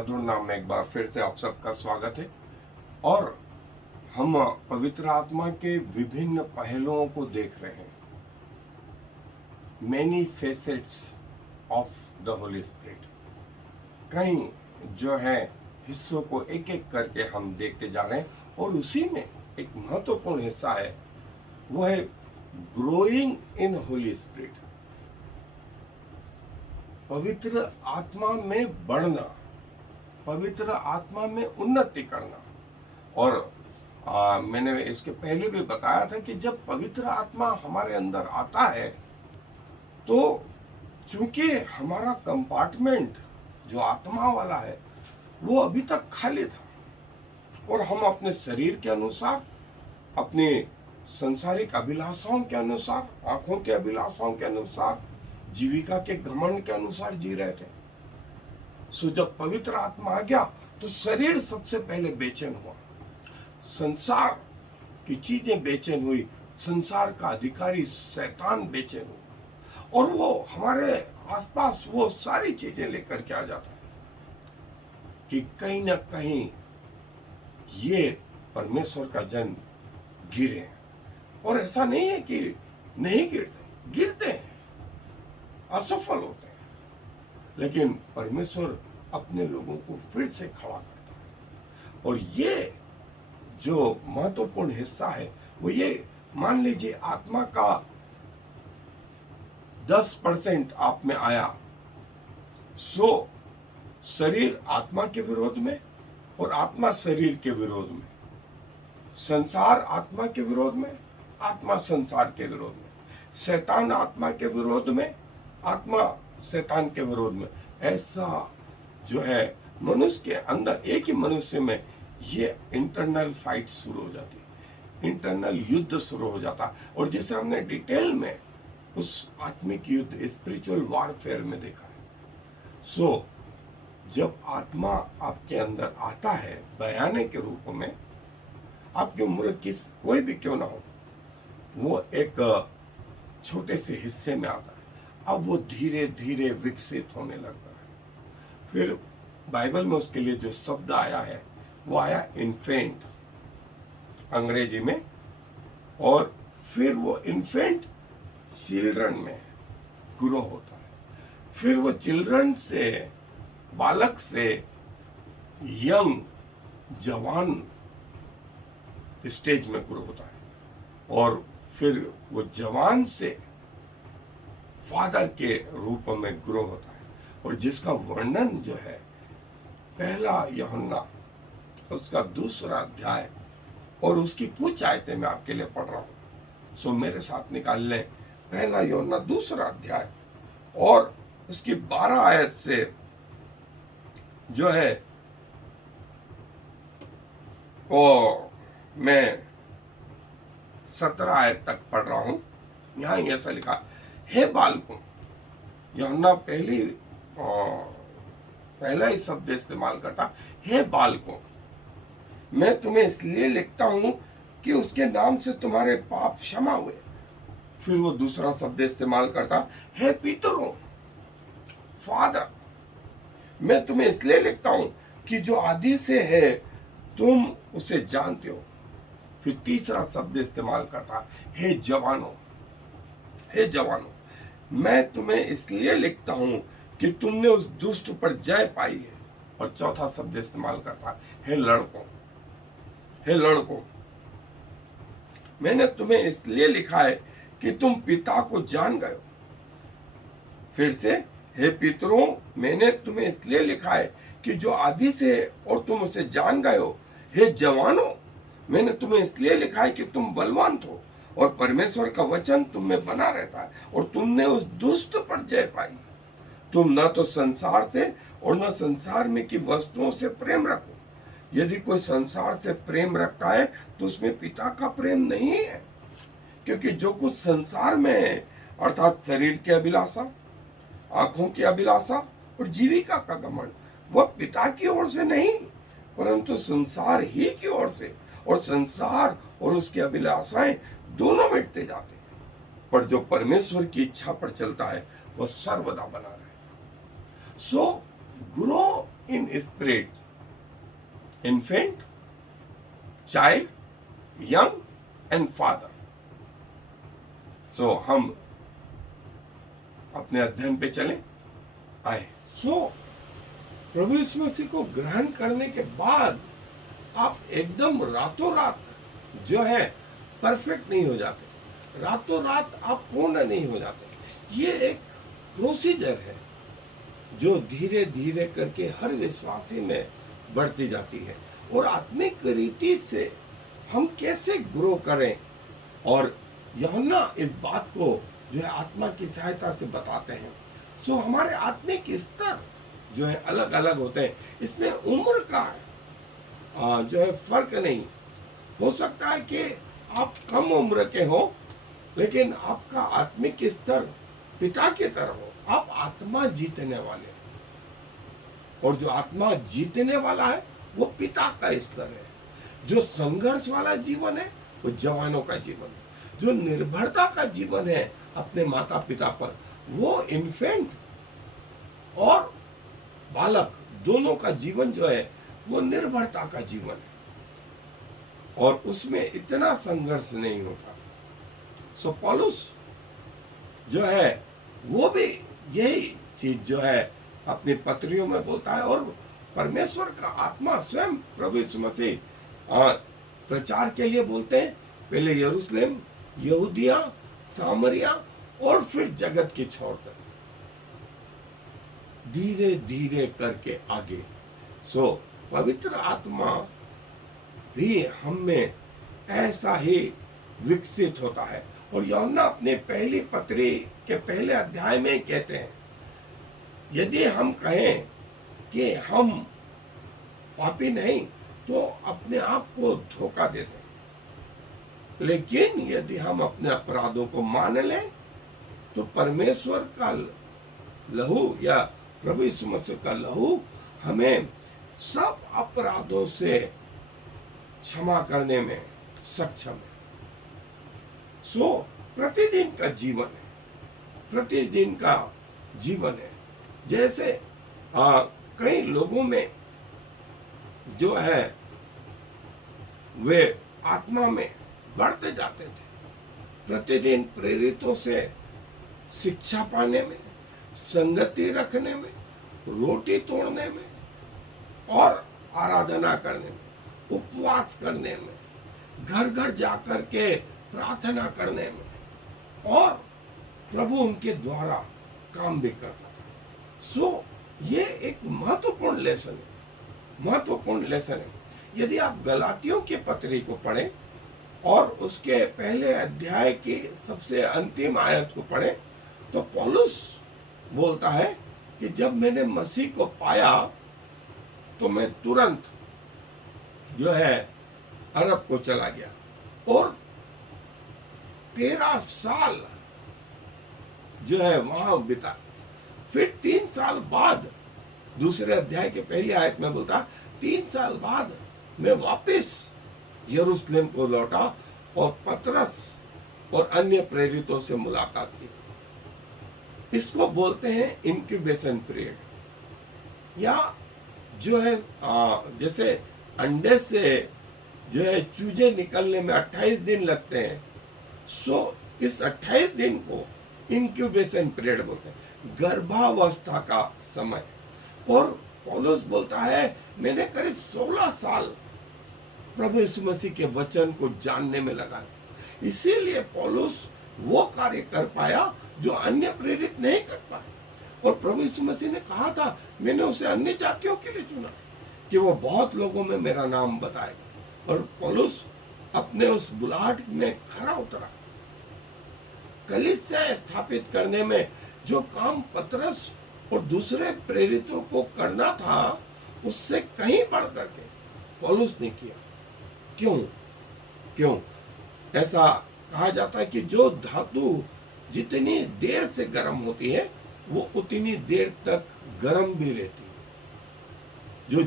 मधुर नाम में एक बार फिर से आप सबका स्वागत है। और हम पवित्र आत्मा के विभिन्न पहलुओं को देख रहे हैं। Many facets of the Holi spirit. कई जो है हिस्सों को एक एक करके हम देखते जा रहे हैं, और उसी में एक महत्वपूर्ण हिस्सा है, वो है ग्रोइंग इन होली स्पिरिट। पवित्र आत्मा में बढ़ना, पवित्र आत्मा में उन्नति करना। और मैंने इसके पहले भी बताया था कि जब पवित्र आत्मा हमारे अंदर आता है तो चूंकि हमारा कंपार्टमेंट जो आत्मा वाला है वो अभी तक खाली था, और हम अपने शरीर के अनुसार, अपने संसारिक अभिलाषाओं के अनुसार, आंखों के अभिलाषाओं के अनुसार, जीविका के घमंड के अनुसार जी रहे थे। सो जब पवित्र आत्मा आ गया तो शरीर सबसे पहले बेचैन हुआ, संसार की चीजें बेचैन हुई, संसार का अधिकारी शैतान बेचैन हुआ, और वो हमारे आसपास वो सारी चीजें लेकर के आ जाता है कि कहीं ना कहीं ये परमेश्वर का जन गिरे। और ऐसा नहीं है कि नहीं गिरते, गिरते हैं, असफल होते हैं, लेकिन परमेश्वर अपने लोगों को फिर से खड़ा करता है। और ये जो महत्वपूर्ण हिस्सा है वो ये, मान लीजिए आत्मा का 10% आप में आया, सो शरीर आत्मा के विरोध में और आत्मा शरीर के विरोध में, संसार आत्मा के विरोध में, आत्मा संसार के विरोध में, शैतान आत्मा के विरोध में, आत्मा शैतान के विरोध में। ऐसा जो है मनुष्य के अंदर, एक ही मनुष्य में ये इंटरनल फाइट शुरू हो जाती है, इंटरनल युद्ध शुरू हो जाता है। और जिसे हमने डिटेल में उस आत्मिक युद्ध, स्पिरिचुअल वॉरफेयर में देखा है। सो जब आत्मा आपके अंदर आता है बयाने के रूप में, आपकी उम्र कोई भी क्यों ना हो, वो एक छोटे से हिस्से में आता है। अब वो धीरे धीरे विकसित होने लगता है। फिर बाइबल में उसके लिए जो शब्द आया है वो आया इन्फेंट अंग्रेजी में, और फिर वो इन्फेंट चिल्ड्रन में ग्रो होता है। फिर वो चिल्ड्रन से, बालक से यंग जवान स्टेज में ग्रो होता है, और फिर वो जवान से फादर के रूप में ग्रो होता है। और जिसका वर्णन जो है पहला यूहन्ना उसका 2 अध्याय और उसकी कुछ आयतें मैं आपके लिए पढ़ रहा हूं। सो मेरे साथ निकाल लें, पहला यूहन्ना 2 अध्याय और उसकी 12 आयत से जो है वो मैं 17 आयत तक पढ़ रहा हूं। यहां ऐसा लिखा, हे बालकों, यूहन्ना पहला ही शब्द इस्तेमाल करता, हे बालकों, मैं तुम्हें इसलिए लिखता हूं कि उसके नाम से तुम्हारे पाप क्षमा हुए। फिर वो दूसरा शब्द इस्तेमाल करता, हे पितरों, फादर, मैं तुम्हें इसलिए लिखता हूं कि जो आदि से है तुम उसे जानते हो। फिर तीसरा शब्द इस्तेमाल करता, हे जवानों, हे जवानों, मैं तुम्हें इसलिए लिखता हूं कि तुमने उस दुष्ट पर जय पाई है। और चौथा शब्द इस्तेमाल करता, हे लड़कों, हे लड़कों, मैंने तुम्हें इसलिए लिखा है कि तुम पिता को जान गए हो। फिर से, हे पितरों, मैंने तुम्हें इसलिए लिखा है कि जो आदि से और तुम उसे जान गए हो। हे जवानों, मैंने तुम्हें इसलिए लिखा है कि तुम बलवान हो और परमेश्वर का वचन तुम में बना रहता है, और तुमने उस दुष्ट पर जय पाई। तुम न तो संसार से और न संसार में की वस्तुओं से प्रेम रखो। यदि कोई संसार से प्रेम रखता है तो उसमें पिता का प्रेम नहीं है, क्योंकि जो कुछ संसार में है, अर्थात शरीर की अभिलाषा, आंखों की अभिलाषा और जीविका का घमंड, वह पिता की ओर से नहीं परंतु संसार ही की ओर से, और संसार और उसकी अभिलाषाएं दोनों मिटते जाते हैं, पर जो परमेश्वर की इच्छा पर चलता है वह सर्वदा बना रहे। So grow in spirit, infant, child, young and father. So हम अपने अध्ययन पे चले आए। सो प्रभु यीशु मसीह को ग्रहण करने के बाद आप एकदम रातों रात जो है परफेक्ट नहीं हो जाते, रातों रात आप पूर्ण नहीं हो जाते। ये एक प्रोसीजर है जो धीरे धीरे करके हर विश्वासी में बढ़ती जाती है। और आत्मिक रीति से हम कैसे ग्रो करें, और यूहन्ना इस बात को जो है आत्मा की सहायता से बताते हैं। सो हमारे आत्मिक स्तर जो है अलग अलग होते हैं। इसमें उम्र का जो है फर्क नहीं हो सकता है कि आप कम उम्र के हो लेकिन आपका आत्मिक स्तर पिता की तरह हो। आप आत्मा जीतने वाले हो, और जो आत्मा जीतने वाला है वो पिता का स्तर है। जो संघर्ष वाला जीवन है वो जवानों का जीवन है। जो निर्भरता का जीवन है अपने माता पिता पर, वो इन्फेंट और बालक दोनों का जीवन जो है वो निर्भरता का जीवन है, और उसमें इतना संघर्ष नहीं होता। सो पौलुस जो है वो भी यही चीज जो है अपनी पत्रियों में बोलता है। और परमेश्वर का आत्मा स्वयं प्रभु यीशु मसीह प्रचार के लिए बोलते हैं, पहले यरूशलेम, यहूदिया, सामरिया और फिर जगत की छोर तक, धीरे धीरे करके आगे। सो पवित्र आत्मा भी हम में ऐसा ही विकसित होता है। और यूहन्ना अपने पहली पत्री के पहले अध्याय में कहते हैं, यदि हम कहें कि हम पापी नहीं तो अपने आप को धोखा देते हैं, लेकिन यदि हम अपने अपराधों को मान लें तो परमेश्वर का लहू या प्रभु यीशु मसीह का लहू हमें सब अपराधों से क्षमा करने में सक्षम है। सो प्रतिदिन का जीवन है, प्रतिदिन का जीवन है। जैसे कई लोगों में जो है वे आत्मा में बढ़ते जाते थे, प्रतिदिन प्रेरितों से शिक्षा पाने में, संगति रखने में, रोटी तोड़ने में और आराधना करने में, उपवास करने में, घर घर जाकर के प्रार्थना करने में, और प्रभु उनके द्वारा काम भी करता था। सो ये एक महत्वपूर्ण लेसन है, महत्वपूर्ण लेसन है। यदि आप गलातियों के पत्री को पढ़ें और उसके पहले अध्याय की सबसे अंतिम आयत को पढ़ें तो पौलुस बोलता है कि जब मैंने मसीह को पाया तो मैं तुरंत जो है अरब को चला गया और 13 साल जो है वहां बिता। फिर 3 साल बाद, दूसरे अध्याय के पहली आयत में बोलता, 3 साल बाद मैं वापस यरूशलेम को लौटा और पतरस और अन्य प्रेरितों से मुलाकात की। इसको बोलते हैं इंक्यूबेशन पीरियड, या जो है जैसे अंडे से जो है चूजे निकलने में 28 दिन लगते हैं, सो इस 28 दिन को इंक्यूबेशन पीरियड बोलते हैं, गर्भावस्था का समय। और पौलुस बोलता है मैंने करीब 16 साल प्रभु यीशु मसीह के वचन को जानने में लगा, इसीलिए पौलुस वो कार्य कर पाया जो अन्य प्रेरित नहीं कर पाए। और प्रभु यीशु मसीह ने कहा था मैंने उसे अन्य जातियों के लिए चुना कि वो बहुत लोगों में मेरा नाम बताएगा। और पौलुस अपने उस बुलाहट में खरा उतरा। कलीसिया स्थापित करने में जो काम पतरस और दूसरे प्रेरितों को करना था उससे कहीं बढ़ करके पौलुस ने किया। क्यों ऐसा कहा जाता है कि जो धातु जितनी देर से गर्म होती है वो उतनी देर तक गर्म भी रहती है। जो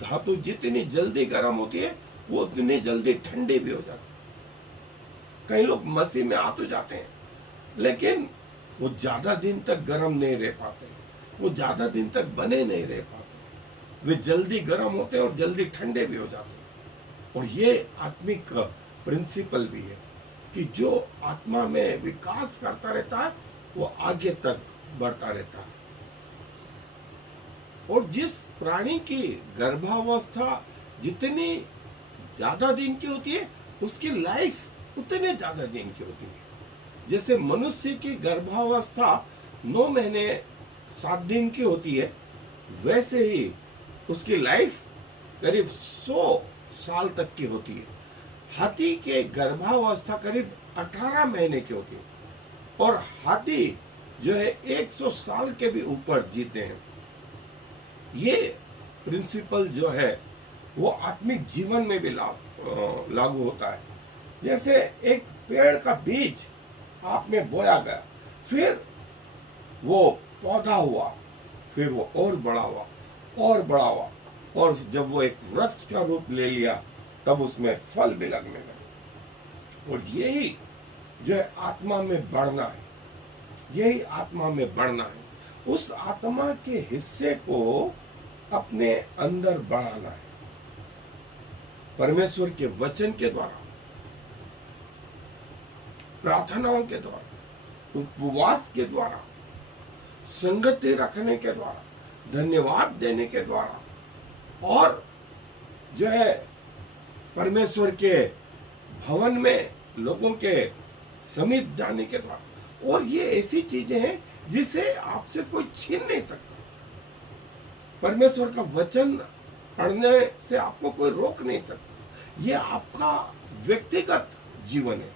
धातु जितनी जल्दी गर्म होती है वो उतनी जल्दी ठंडी भी हो जाती है। कई लोग मसीह में आ तो जाते हैं लेकिन वो ज्यादा दिन तक गर्म नहीं रह पाते, वो ज्यादा दिन तक बने नहीं रह पाते। वे जल्दी गर्म होते हैं और जल्दी ठंडे भी हो जाते हैं। और ये आत्मिक प्रिंसिपल भी है कि जो आत्मा में विकास करता रहता है वो आगे तक बढ़ता रहता है। और जिस प्राणी की गर्भावस्था जितनी ज्यादा दिन की होती है उसकी लाइफ उतने ज्यादा दिन की होती है। जैसे मनुष्य की गर्भावस्था 9 महीने 7 दिन की होती है, वैसे ही उसकी लाइफ करीब 100 साल तक की होती है। हाथी के गर्भावस्था करीब 18 महीने की होती है और हाथी जो है 100 साल के भी ऊपर जीते हैं। ये प्रिंसिपल जो है वो आत्मिक जीवन में भी लागू होता है। जैसे एक पेड़ का बीज आप में बोया गया, फिर वो पौधा हुआ, फिर वो और बड़ा हुआ और बड़ा हुआ, और जब वो एक वृक्ष का रूप ले लिया तब उसमें फल भी लगने लगे। और यही जो है आत्मा में बढ़ना है, यही आत्मा में बढ़ना है। उस आत्मा के हिस्से को अपने अंदर बढ़ाना है परमेश्वर के वचन के द्वारा, प्रार्थनाओं के द्वारा, उपवास के द्वारा, संगति रखने के द्वारा, धन्यवाद देने के द्वारा, और जो है परमेश्वर के भवन में लोगों के समीप जाने के द्वारा। और ये ऐसी चीजें हैं जिसे आपसे कोई छीन नहीं सकता। परमेश्वर का वचन पढ़ने से आपको कोई रोक नहीं सकता। ये आपका व्यक्तिगत जीवन है,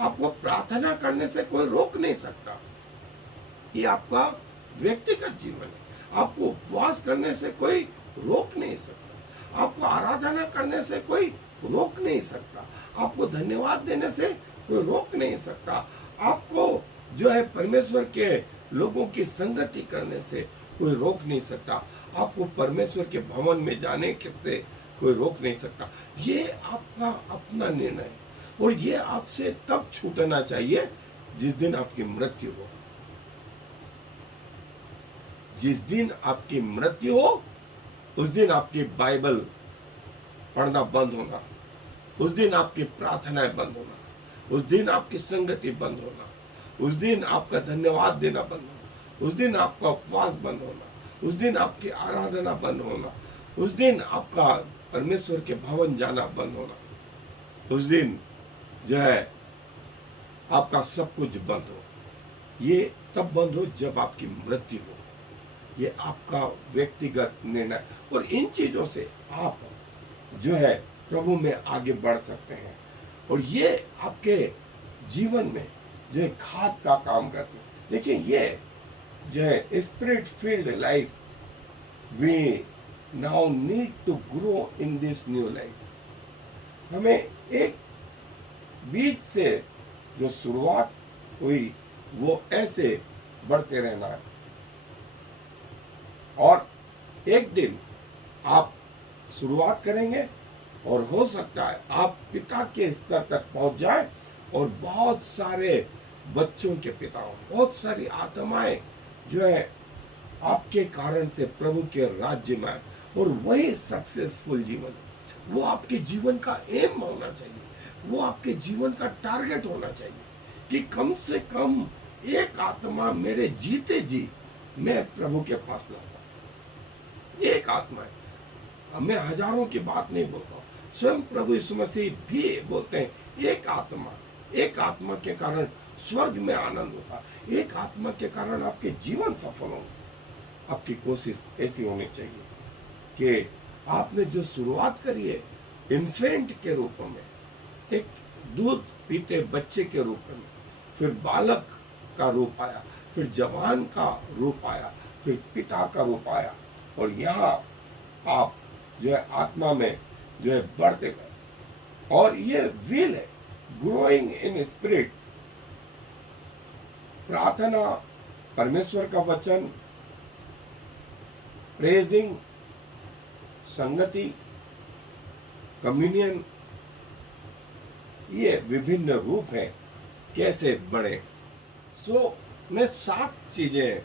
आपको प्रार्थना करने से कोई रोक नहीं सकता। ये आपका व्यक्तिगत जीवन है, आपको उपवास करने से कोई रोक नहीं सकता, आपको आराधना करने से कोई रोक नहीं सकता, आपको धन्यवाद देने से कोई रोक नहीं सकता, आपको जो है परमेश्वर के लोगों की संगति करने से कोई रोक नहीं सकता, आपको परमेश्वर के भवन में जाने के से कोई रोक नहीं सकता। ये आपका अपना निर्णय है और ये आपसे तब छूटना चाहिए जिस दिन आपकी मृत्यु हो। जिस दिन आपकी मृत्यु हो उस दिन आपकी बाइबल पढ़ना बंद होना, उस दिन आपकी प्रार्थनाएं बंद होना, उस दिन आपकी संगति बंद होना, उस दिन आपका धन्यवाद देना बंद होना, उस दिन आपका उपवास बंद होना, उस दिन आपकी आराधना बंद होना, उस दिन आपका परमेश्वर के भवन जाना बंद होना, उस दिन जो है आपका सब कुछ बंद हो। ये तब बंद हो जब आपकी मृत्यु हो। ये आपका व्यक्तिगत निर्णय, और इन चीजों से आप जो है प्रभु में आगे बढ़ सकते हैं और ये आपके जीवन में जो है खाद का काम करते हैं। देखिए ये जो है spirit field life, we now need to grow in this new life. हमें एक बीज से जो शुरुआत हुई वो ऐसे बढ़ते रहना है और एक दिन आप शुरुआत करेंगे और हो सकता है आप पिता के स्तर तक पहुंच जाए और बहुत सारे बच्चों के पिता हो, बहुत सारी आत्माएं जो है आपके कारण से प्रभु के राज्य में आए, और वही सक्सेसफुल जीवन, वो आपके जीवन का एम होना चाहिए, वो आपके जीवन का टारगेट होना चाहिए कि कम से कम एक आत्मा मेरे जीते जी मैं प्रभु के पास लाऊंगा। एक आत्मा है, मैं हजारों की बात नहीं बोलता हूँ, स्वयं प्रभु यीशु मसीह भी बोलते हैं एक आत्मा के कारण स्वर्ग में आनंद होता, एक आत्मा के कारण आपके जीवन सफल होगा। आपकी कोशिश ऐसी होनी चाहिए कि आपने जो शुरुआत करी है इन्फेंट के रूप में, एक दूध पीते बच्चे के रूप में, फिर बालक का रूप आया, फिर जवान का रूप आया, फिर पिता का रूप आया, और यहाँ आप जो है आत्मा में जो है बढ़ते गए। और ये व्हील है ग्रोइंग इन स्पिरिट, प्रार्थना, परमेश्वर का वचन, प्रेजिंग, संगति, कम्युनियन, ये विभिन्न रूप हैं कैसे बढ़े। मैं 7 चीजें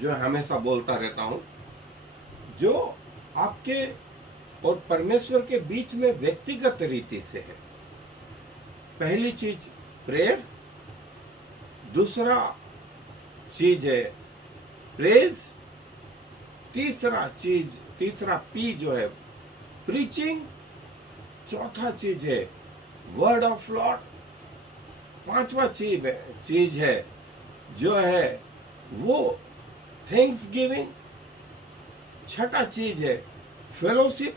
जो हमेशा बोलता रहता हूं जो आपके और परमेश्वर के बीच में व्यक्तिगत रीति से है। पहली चीज प्रेयर, दूसरा चीज है प्रेज, तीसरा पी जो है प्रीचिंग, चौथा चीज है वर्ड ऑफ लॉर्ड, पांचवा चीज है जो है वो थैंक्स गिविंग, छठा चीज है फेलोशिप,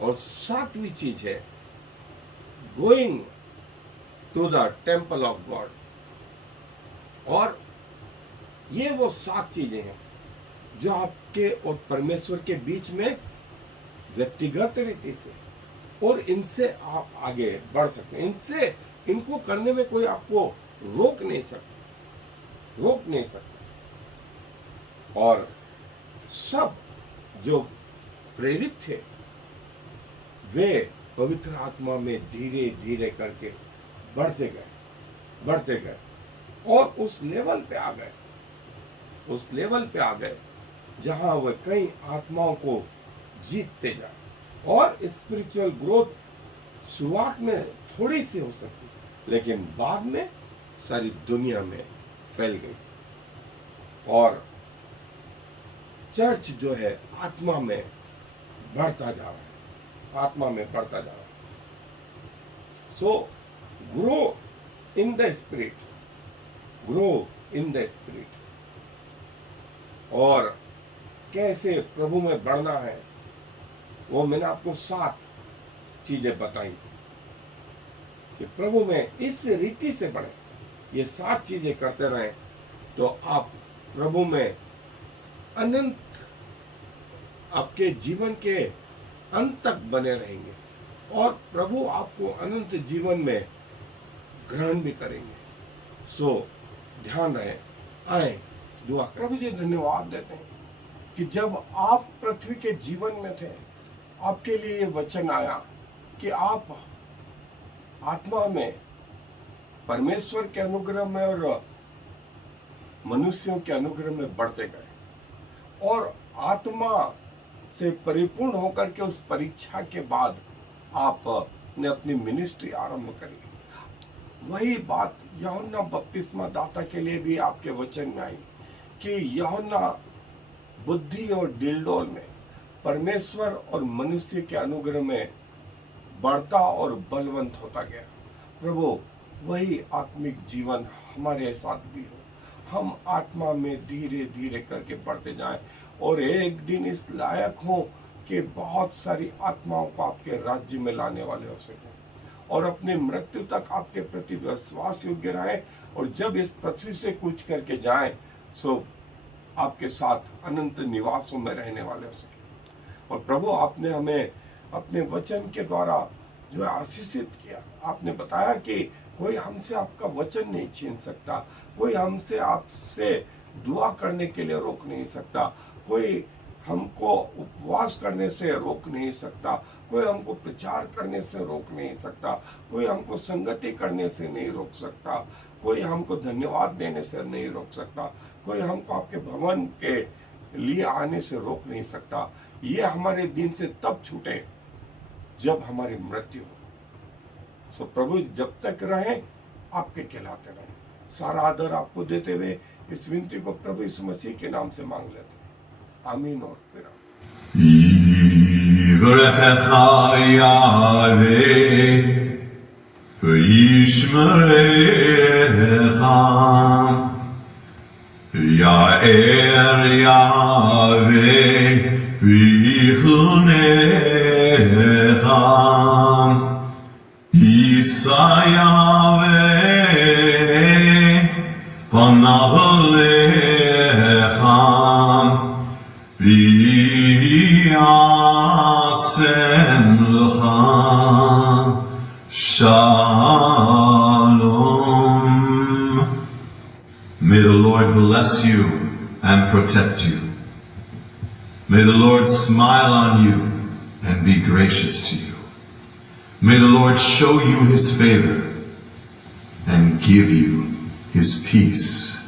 और सातवीं चीज है going to the temple of God. और ये वो 7 चीजें हैं जो आपके और परमेश्वर के बीच में व्यक्तिगत रीति से, और इनसे आप आगे बढ़ सकते हैं। इनको करने में कोई आपको रोक नहीं सकता। और सब जो प्रेरित थे वे पवित्र आत्मा में धीरे धीरे करके बढ़ते गए और उस लेवल पे आ गए जहां वे कई आत्माओं को जीतते जाए। और स्पिरिचुअल ग्रोथ शुरुआत में थोड़ी सी हो सकती, लेकिन बाद में सारी दुनिया में फैल गई। और चर्च जो है आत्मा में बढ़ता जा रहा है। सो ग्रो इन द स्पिरिट। और कैसे प्रभु में बढ़ना है वो मैंने आपको 7 चीजें बताई कि प्रभु में इस रीति से बढ़े। ये 7 चीजें करते रहे तो आप प्रभु में अनंत, आपके जीवन के अंत तक बने रहेंगे और प्रभु आपको अनंत जीवन में ग्रहण भी करेंगे। सो ध्यान रहे, आए दुआ करें। प्रभु जी धन्यवाद देते हैं कि जब आप पृथ्वी के जीवन में थे आपके लिए ये वचन आया कि आप आत्मा में परमेश्वर के अनुग्रह में और मनुष्यों के अनुग्रह में बढ़ते गए और आत्मा से परिपूर्ण होकर के उस परीक्षा के बाद आपने अपनी मिनिस्ट्री आरंभ करी। वही बात यूहन्ना बपतिस्मा दाता के लिए भी आपके वचन में आई कि यूहन्ना बुद्धि और डिलडोल में परमेश्वर और मनुष्य के अनुग्रह में बढ़ता और बलवंत होता गया। प्रभु वही आत्मिक जीवन हमारे साथ भी हो, हम आत्मा में धीरे धीरे करके बढ़ते जाएं और एक दिन इस लायक हो कि बहुत सारी आत्माओं को आपके राज्य में लाने वाले हो सके और अपने मृत्यु तक आपके प्रति विश्वास योग्य रहे और जब इस पृथ्वी से कूच करके जाएं सो आपके साथ अनंत निवासों में रहने वाले हो सके। और प्रभु आपने हमें अपने वचन के द्वारा जो आशीषित किया, आपने बताया कि कोई हमसे आपका वचन नहीं छीन सकता, कोई हमसे आपसे दुआ करने के लिए रोक नहीं सकता, कोई हमको उपवास करने से रोक नहीं सकता, कोई हमको प्रचार करने से रोक नहीं सकता, कोई हमको संगति करने से नहीं रोक सकता, कोई हमको धन्यवाद देने से नहीं रोक सकता, कोई हमको आपके भवन के लिए आने से रोक नहीं सकता। ये हमारे दिन से तब छूटे जब हमारी मृत्यु हो। सो प्रभु जब तक रहे आपके कहलाते रहे। सारा आदर आपको देते हुए इस विनती को प्रभु यीशु मसीह के नाम से मांग लेते हैं, आमीन और फिर Shalom. May the Lord bless you and protect you. May the Lord smile on you and be gracious to you. May the Lord show you his favor and give you his peace.